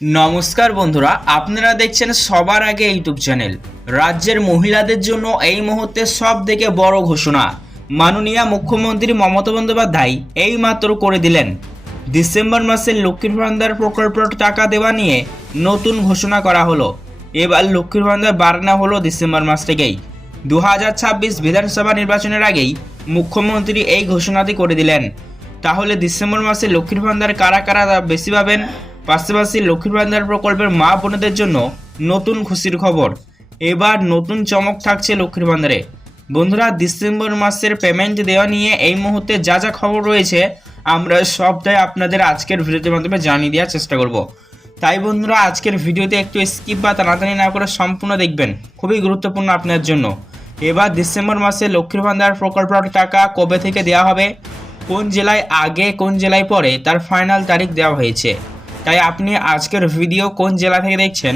নমস্কার বন্ধুরা, আপনারা দেখছেন সবার আগে ইউটিউব চ্যানেল। রাজ্যের মহিলাদের জন্য এই মুহূর্তে সব থেকে বড় ঘোষণা। মাননীয় মুখ্যমন্ত্রী মমতা বন্দ্যোপাধ্যায় এই মাত্র করে দিলেন। ডিসেম্বর মাসে লক্ষ্মীর ভান্ডার প্রকল্পের টাকা দেওয়া নিয়ে নতুন ঘোষণা করা হলো। এবার লক্ষ্মীর ভান্ডার বাড়ানো হলো ডিসেম্বর মাস থেকেই। দু হাজার ছাব্বিশ বিধানসভা নির্বাচনের আগেই মুখ্যমন্ত্রী এই ঘোষণাটি করে দিলেন। তাহলে ডিসেম্বর মাসে লক্ষ্মীর ভান্ডার কারা কারা বেশি পাবেন? পাশাপাশি লক্ষ্মীর ভান্ডার প্রকল্পের মা বোনেদের জন্য নতুন খুশির খবর। এবার নতুন চমক থাকছে লক্ষ্মীর ভান্ডারে বন্ধুরা, ডিসেম্বর মাসের পেমেন্ট দেওয়া নিয়ে এই মুহূর্তে যা যা খবর রয়েছে, আমরা সবটাই আপনাদের আজকের ভিডিওর মাধ্যমে জানিয়ে দেওয়ার চেষ্টা করব। তাই বন্ধুরা, আজকের ভিডিওতে একটু স্কিপ বা টানাটানি না করে সম্পূর্ণ দেখবেন। খুবই গুরুত্বপূর্ণ আপনার জন্য। এবার ডিসেম্বর মাসে লক্ষ্মীর ভান্ডার প্রকল্পের টাকা কবে থেকে দেওয়া হবে, কোন জেলায় আগে, কোন জেলায় পরে, তার ফাইনাল তারিখ দেওয়া হয়েছে। তাই আপনি আজকের ভিডিও কোন জেলা থেকে দেখছেন?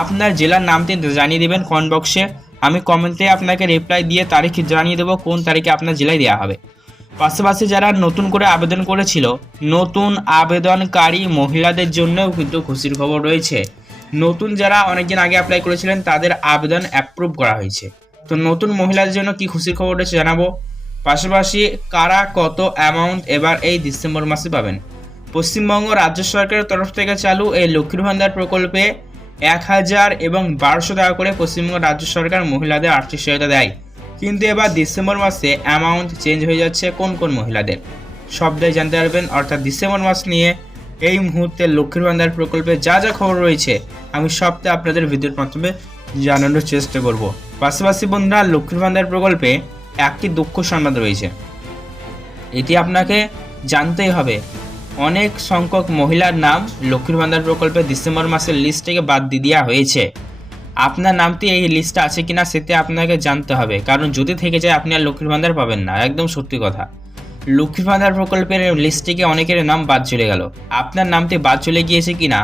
আপনার জেলার নামটি জানিয়ে দেবেন কমেন্ট বক্সে আমি কমেন্টে আপনাকে রিপ্লাই দিয়ে তারিখ জানিয়ে দেবো, কোন তারিখে আপনার জেলায় দেওয়া হবে। পাশাপাশি যারা নতুন করে আবেদন করেছিল, নতুন আবেদনকারী মহিলাদের জন্যও কিন্তু খুশির খবর রয়েছে। নতুন যারা অনেকদিন আগে অ্যাপ্লাই করেছিলেন, তাদের আবেদন অ্যাপ্রুভ করা হয়েছে। তো নতুন মহিলাদের জন্য কি খুশির খবর রয়েছে জানাব। পাশাপাশি কারা কত অ্যামাউন্ট এবার এই ডিসেম্বর মাসে পাবেন? পশ্চিমবঙ্গ রাজ্য সরকারের তরফ থেকে চালু এই লক্ষ্মীর ভান্ডার প্রকল্পে এক হাজার এবং বারোশো টাকা করে পশ্চিমবঙ্গ রাজ্য সরকার মহিলাদের আর্থিক সহায়তা দেয়। কিন্তু এবার ডিসেম্বর মাসে অ্যামাউন্ট চেঞ্জ হয়ে যাচ্ছে কোন কোন মহিলাদের? সবটাই জানতে পারবেন, অর্থাৎ ডিসেম্বর মাস নিয়ে এই মুহূর্তে লক্ষ্মীর ভান্ডার প্রকল্পে যা যা খবর রয়েছে, আমি সবটা আপনাদের ভিডিওর মাধ্যমে জানানোর চেষ্টা করব। পাশাপাশি বন্ধুরা, লক্ষ্মীর ভান্ডার প্রকল্পে একটি দুঃখ সংবাদ রয়েছে। এটি আপনাকে জানতেই হবে অনেক সংখ্যক মহিলার নাম লক্ষ্মীর ভান্ডার প্রকল্পে ডিসেম্বর মাসের লিস্ট থেকে বাদ দিয়ে দেওয়া হয়েছে। আপনার নামটি এই লিস্টে আছে কিনা সেটা আপনাকে জানতে হবে, কারণ যদি থেকে যায় আপনি আর লক্ষ্মীর ভান্ডার পাবেন না, একদম সত্যি কথা। লক্ষ্মীর ভান্ডার প্রকল্পের লিস্ট থেকে অনেকের নাম বাদ চলে গেল। আপনার নামটি বাদ চলে গিয়েছে কিনা,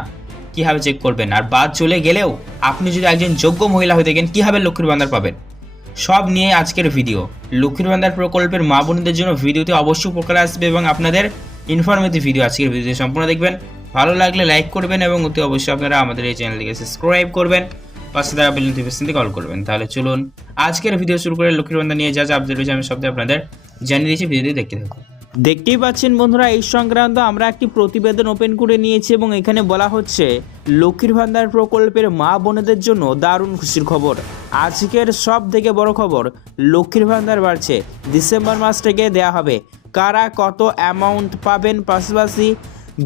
কীভাবে চেক করবেন? আর বাদ চলে গেলেও আপনি যদি একজন যোগ্য মহিলা হয়ে থাকেন, কীভাবে লক্ষ্মীর ভান্ডার পাবেন? সব নিয়ে আজকের ভিডিও লক্ষ্মীর ভান্ডার প্রকল্পের মা বোনদের জন্য ভিডিওতে অবশ্যই উপকার আসবে এবং আপনাদের ইনফরমেটিভ ভিডিও আজকের ভিডিও সম্পূর্ণ দেখবেন। ভালো লাগলে লাইক করবেন এবং অতি অবশ্যই আপনারা আমাদের এই চ্যানেলটিকে সাবস্ক্রাইব করবেন। পাশে থাকা বেল নোটিফিকেশনটি কল করবেন। তাহলে চলুন আজকের ভিডিও শুরু করে লক্ষ্মীর ভান্ডার নিয়ে যা যা আপডেট রয়েছে আমি সবটাই আপনাদের জানিয়ে দিয়েছি ভিডিওটি দেখতে থাকুন। দেখতেই পাচ্ছেন বন্ধুরা, এই সংক্রান্ত আমরা একটি প্রতিবেদন ওপেন করে নিয়েছি এবং এখানে বলা হচ্ছে, লক্ষ্মীর ভান্ডার প্রকল্পের মা বোনেদের জন্য দারুণ খুশির খবর। আজকের সব থেকে বড় খবর, লক্ষ্মীর ভান্ডার বাড়ছে। ডিসেম্বর মাস থেকে দেয়া হবে। কারা কত অ্যামাউন্ট পাবেন? পাশাপাশি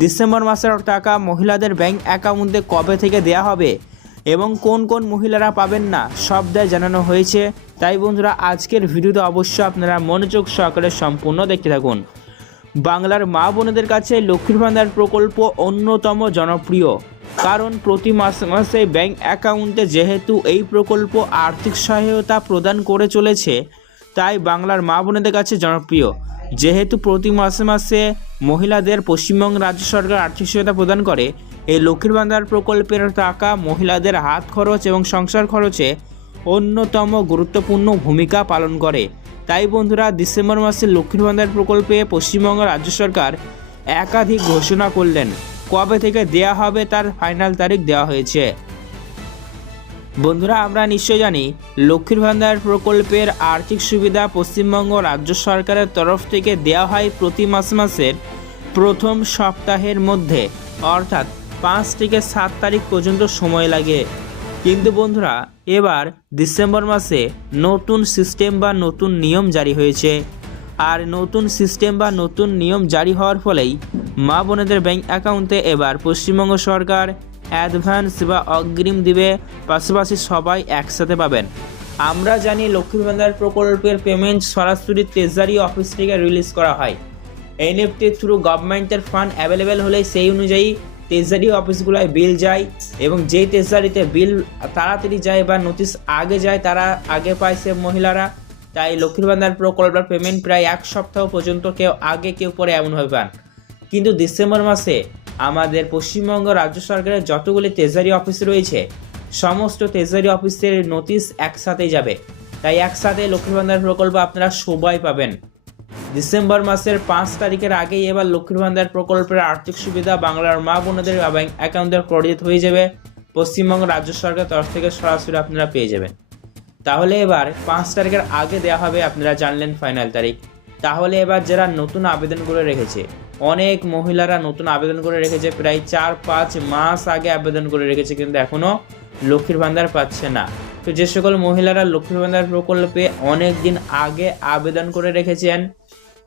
ডিসেম্বর মাসের টাকা মহিলাদের ব্যাংক অ্যাকাউন্টে কবে থেকে দেয়া হবে? এবং কোন কোন মহিলারা পাবেন না? সব সবটাই জানানো হয়েছে। তাই বন্ধুরা, আজকের ভিডিওতে অবশ্যই আপনারা মনোযোগ সহকারে সম্পূর্ণ দেখতে থাকুন। বাংলার মা বোনেদের কাছে লক্ষ্মীর ভান্ডার প্রকল্প অন্যতম জনপ্রিয়। কারণ প্রতি মাসে মাসে ব্যাংক অ্যাকাউন্টে যেহেতু এই প্রকল্প আর্থিক সহায়তা প্রদান করে চলেছে, তাই বাংলার মা বোনেদের কাছে জনপ্রিয়। যেহেতু প্রতি মাসে মাসে মহিলাদের পশ্চিমবঙ্গ রাজ্য সরকার আর্থিক সহায়তা প্রদান করে, এই লক্ষ্মীর ভান্ডার প্রকল্পের টাকা মহিলাদের হাত খরচ এবং সংসার খরচে অন্যতম গুরুত্বপূর্ণ ভূমিকা পালন করে। তাই বন্ধুরা, ডিসেম্বর মাসে লক্ষ্মীর ভান্ডার প্রকল্পে পশ্চিমবঙ্গ রাজ্য সরকার একাধিক ঘোষণা করলেন। কবে থেকে দেয়া হবে তার ফাইনাল তারিখ দেওয়া হয়েছে। বন্ধুরা, আমরা নিশ্চয় জানি লক্ষ্মীর ভান্ডার প্রকল্পের আর্থিক সুবিধা পশ্চিমবঙ্গ রাজ্য সরকারের তরফ থেকে দেওয়া হয় প্রতি মাস মাসের প্রথম সপ্তাহের মধ্যে। অর্থাৎ পাঁচ থেকে সাত তারিখ পর্যন্ত সময় লাগে। কিন্তু বন্ধুরা, এবার ডিসেম্বর মাসে নতুন সিস্টেম বা নতুন নিয়ম জারি হয়েছে। আর নতুন সিস্টেম বা নতুন নিয়ম জারি হওয়ার ফলেই মা বোনেদের ব্যাংক অ্যাকাউন্টে এবার পশ্চিমবঙ্গ সরকার অ্যাডভান্স বা অগ্রিম দিবে পাশাপাশি সবাই একসাথে পাবেন। আমরা জানি লক্ষ্মীর ভান্ডার প্রকল্পের পেমেন্ট সরাসরি ট্রেজারি অফিস থেকে রিলিজ করা হয়। এনএফটি থ্রু গভর্নমেন্টের ফান্ড অ্যাভেলেবেল হলে সেই অনুযায়ী ট্রেজারি অফিসগুলোয় বিল যায় এবং যেই ট্রেজারিতে বিল তাড়াতাড়ি যায় বা নোটিশ আগে যায়, তারা আগে পায় সে মহিলারা। তাই লক্ষ্মীর ভান্ডার প্রকল্পের পেমেন্ট প্রায় এক সপ্তাহ পর্যন্ত কেউ আগে কেউ পরে এমনভাবে পান। কিন্তু ডিসেম্বর মাসে আমাদের পশ্চিমবঙ্গ রাজ্য সরকারের যতগুলি ট্রেজারি অফিস রয়েছে, সমস্ত ট্রেজারি অফিসের নোটিশ একসাথে যাবে। তাই একসাথে লক্ষ্মীর ভান্ডার প্রকল্প আপনারা সবাই পাবেন। ডিসেম্বর মাসের পাঁচ তারিখের আগেই এবার লক্ষ্মীর ভান্ডার প্রকল্পের আর্থিক সুবিধা বাংলার মা বোনদের অ্যাকাউন্টে ক্রেডিট হয়ে যাবে। পশ্চিমবঙ্গ রাজ্য সরকারের তরফ থেকে সরাসরি আপনারা পেয়ে যাবেন। তাহলে এবার পাঁচ তারিখের আগে দেওয়া হবে, আপনারা জানলেন ফাইনাল তারিখ। তাহলে এবার যারা নতুন আবেদন করে রেখেছে অনেক মহিলারা নতুন আবেদন করে রেখেছে। প্রায় চার, পাঁচ মাস আগে আবেদন করে রেখেছে, কিন্তু এখনও লক্ষ্মীর ভান্ডার পাচ্ছে না। তো যে সকল মহিলারা লক্ষ্মীর ভান্ডার প্রকল্পে অনেক দিন আগে আবেদন করে রেখেছেন,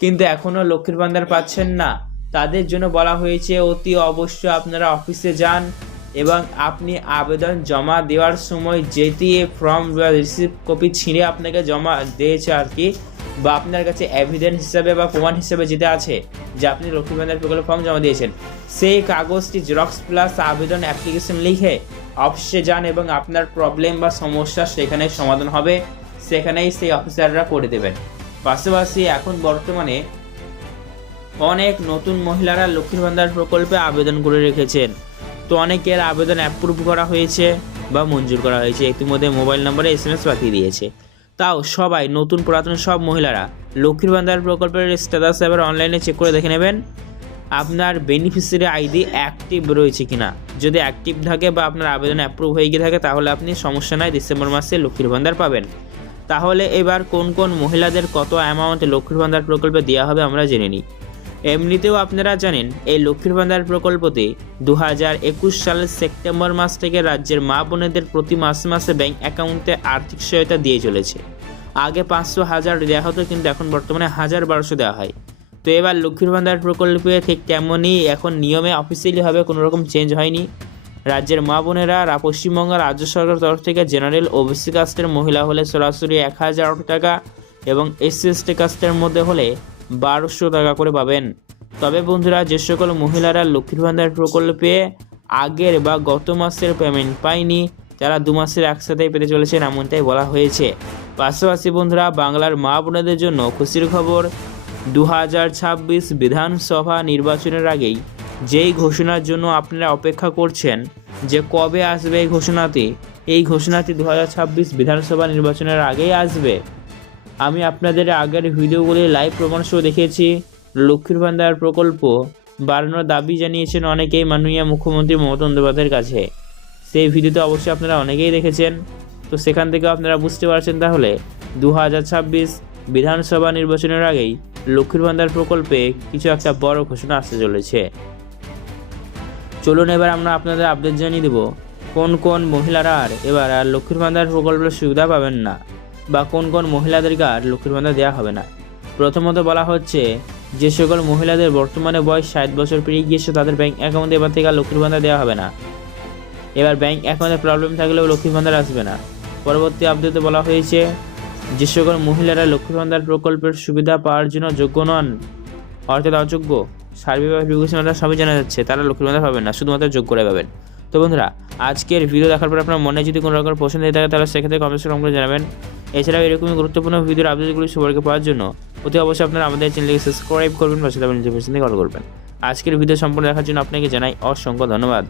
কিন্তু এখনও লক্ষ্মীর ভান্ডার পাচ্ছেন না। তাদের জন্য বলা হয়েছে, অতি অবশ্যই আপনারা অফিসে যান এবং আপনি আবেদন জমা দেওয়ার সময় যেটি ফর্ম রিসিভ কপি ছিঁড়ে আপনাকে জমা দিয়েছে আর কি। বা আপনার কাছে এভিডেন্স হিসাবে বা প্রমাণ হিসাবে যেটা আছে, যে আপনি লক্ষ্মী ভান্ডার প্রকল্প ফর্ম জমা দিয়েছেন, সেই কাগজটি জেরক্স প্লাস আবেদন অ্যাপ্লিকেশন লিখে অফিসে যান এবং আপনার প্রবলেম বা সমস্যা সেখানে সমাধান হবে, সেখানেই সেই অফিসাররা করে দেবেন। পাশাপাশি এখন বর্তমানে অনেক নতুন মহিলারা লক্ষ্মীর ভান্ডার প্রকল্পে আবেদন করে রেখেছেন। তো অনেকের আবেদন অ্যাপ্রুভ করা হয়েছে বা মঞ্জুর করা হয়েছে। ইতিমধ্যে মোবাইল নম্বরে এস এম এস পাঠিয়ে দিয়েছে। তাও সবাই নতুন পুরাতন সব মহিলারা। লক্ষ্মীর ভান্ডার প্রকল্পের স্ট্যাটাস এবার অনলাইনে চেক করে দেখে নেবেন। আপনার বেনিফিসিয়ারি আইডি অ্যাক্টিভ রয়েছে কিনা। যদি অ্যাক্টিভ থাকে বা আপনার আবেদন অ্যাপ্রুভ হয়ে গিয়ে থাকে, তাহলে আপনি সমস্যা নাই ডিসেম্বর মাসে লক্ষ্মীর ভান্ডার পাবেন। তাহলে এবার কোন কোন মহিলাদের কত অ্যামাউন্ট লক্ষ্মীর ভান্ডার প্রকল্পে দেওয়া হবে আমরা জেনে নিই। এমনিতেও আপনারা জানেন, এই লক্ষ্মীর ভান্ডার প্রকল্পতে দু হাজার একুশ সালের সেপ্টেম্বর মাস থেকে রাজ্যের মা বোনেদের প্রতি মাসে মাসে ব্যাংক অ্যাকাউন্টে আর্থিক সহায়তা দিয়ে চলেছে। আগে পাঁচশো হাজার দেওয়া হতো, কিন্তু এখন বর্তমানে হাজার বারোশো দেওয়া হয়। তো এবার লক্ষ্মীর ভান্ডার প্রকল্পে ঠিক তেমনই এখন নিয়মে অফিসিয়ালি হবে কোনো রকম চেঞ্জ হয়নি। রাজ্যের মা বোনেরা পশ্চিমবঙ্গ রাজ্য সরকারের তরফ থেকে জেনারেল ওবিসি কাস্টের মহিলা হলে সরাসরি এক হাজার টাকা এবং এসসি এসটি কাস্টের মধ্যে হলে বারোশো টাকা করে পাবেন। তবে বন্ধুরা, যে সকল মহিলারা লক্ষ্মীর ভান্ডার প্রকল্পে আগের বা গত মাসের পেমেন্ট পায়নি তারা দু মাসের একসাথেই পেতে চলেছেন এমনটাই বলা হয়েছে। পাশাপাশি বন্ধুরা, বাংলার মা বোনেদের জন্য খুশির খবর দু হাজার ছাব্বিশ বিধানসভা নির্বাচনের আগেই যেই ঘোষণার জন্য আপনারা অপেক্ষা করছেন, যে কবে আসবে এই ঘোষণাটি এই ঘোষণাটি দু হাজার ছাব্বিশ বিধানসভা নির্বাচনের আগেই আসবে। আমি আপনাদের আগের ভিডিওগুলি লাইভ প্রমাণ সহ দেখিয়েছি। লক্ষ্মীর ভান্ডার প্রকল্প বাড়ানোর দাবি জানিয়েছেন অনেকেই মাননীয় মুখ্যমন্ত্রী মমতা বন্দ্যোপাধ্যায়ের কাছে। সেই ভিডিওতে অবশ্যই আপনারা অনেকেই দেখেছেন। তো সেখান থেকে আপনারা বুঝতে পারছেন তাহলে দু হাজার ছাব্বিশ বিধানসভা নির্বাচনের আগেই লক্ষ্মীর ভান্ডার প্রকল্পে কিছু একটা বড় ঘোষণা আসতে চলেছে। চলুন এবার আমরা আপনাদের আপডেট জানিয়ে দেব। কোন কোন মহিলারা আর এবার আর লক্ষ্মীর ভান্ডার প্রকল্পের সুবিধা পাবেন না? বা কোন কোন মহিলাদেরকে আর লক্ষ্মীর ভান্ডার দেওয়া হবে না। প্রথমত বলা হচ্ছে, যে সকল মহিলাদের বর্তমানে বয়স ষাট বছর পেরিয়ে গিয়েছে, তাদের ব্যাংক অ্যাকাউন্টে এবার থেকে আর লক্ষ্মীর ভান্ডার দেওয়া হবে না। এবার ব্যাংক অ্যাকাউন্টে প্রবলেম থাকলেও লক্ষ্মীর ভান্ডার আসবে না। পরবর্তী আপডেটে বলা হয়েছে, যে সকল মহিলারা লক্ষ্মীর ভান্ডার প্রকল্পের সুবিধা পাওয়ার জন্য যোগ্য নন, অর্থাৎ অযোগ্য সার্বিক বিবেচনাটা সবই জানা যাচ্ছে, তারা লক্ষ্মীর ভান্ডার পাবেন না, শুধুমাত্র যোগ্যরাই পাবেন। তো বন্ধুরা, আজকের ভিডিও দেখার পর আপনার মনে যদি কোনো রকম প্রশ্ন দিয়ে থাকে, তাহলে সেক্ষেত্রে কমেন্টস কম করে জানাবেন। এছাড়াও এরকমই গুরুত্বপূর্ণ ভিডিওর আপডেটগুলি সবাইকে পাওয়ার জন্য অতি অবশ্যই আপনারা আমাদের চ্যানেলকে সাবস্ক্রাইব করবেন বা সেটা নোটিফিকেশন কল করবেন। আজকের ভিডিও সম্পূর্ণ দেখার জন্য আপনাকে জানাই অসংখ্য ধন্যবাদ।